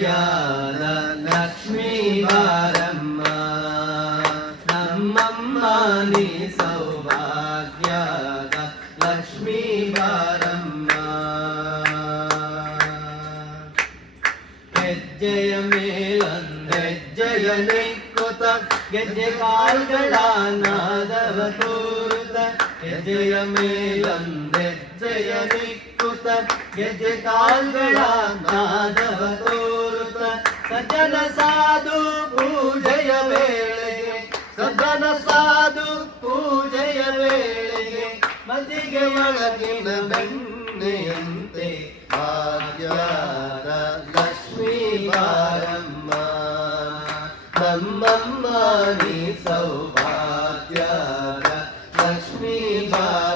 ಭಾಗ್ಯದ ಲಕ್ಷ್ಮೀ ಬಾರಮ್ಮ ನಮ್ಮಮ್ಮ ನೀ ಸೌಭಾಗ್ಯದ ಲಕ್ಷ್ಮೀ ಬಾರಮ್ಮ ಹೆಜ್ಜೆಯ ಮೇಲೊಂದೆಜ್ಜೆಯ ನಿಕ್ಕುತ ಗೆಜ್ಜೆ ಕಾಲ್ಗಳ ನಾದವ ತೋರುತ ಹೆಜ್ಜೆಯ ಮೇಲೊಂದೆಜ್ಜೆಯ ನಿಕ್ಕುತ ಗೆಜ್ಜೆ ಕಾಲ್ಗಳ ನಾದವ ತೋರುತ ಸಜ್ಜನ ಸಾಧು ಪೂಜೆಯ ವೇಳೆಗೆ ಸಜ್ಜನ ಸಾಧು ಪೂಜೆಯ ವೇಳೆಗೆ ಮದಿಗೆ ಒಳಗಿನ ಬೆಣ್ಣೆಯಂತೆ ಭಾಗ್ಯದ ಲಕ್ಷ್ಮೀ ಬಾರಮ್ಮ ನಮ್ಮಮ್ಮ ನೀ ಸೌಭಾಗ್ಯದ ಲಕ್ಷ್ಮೀ ಬಾರಮ್ಮ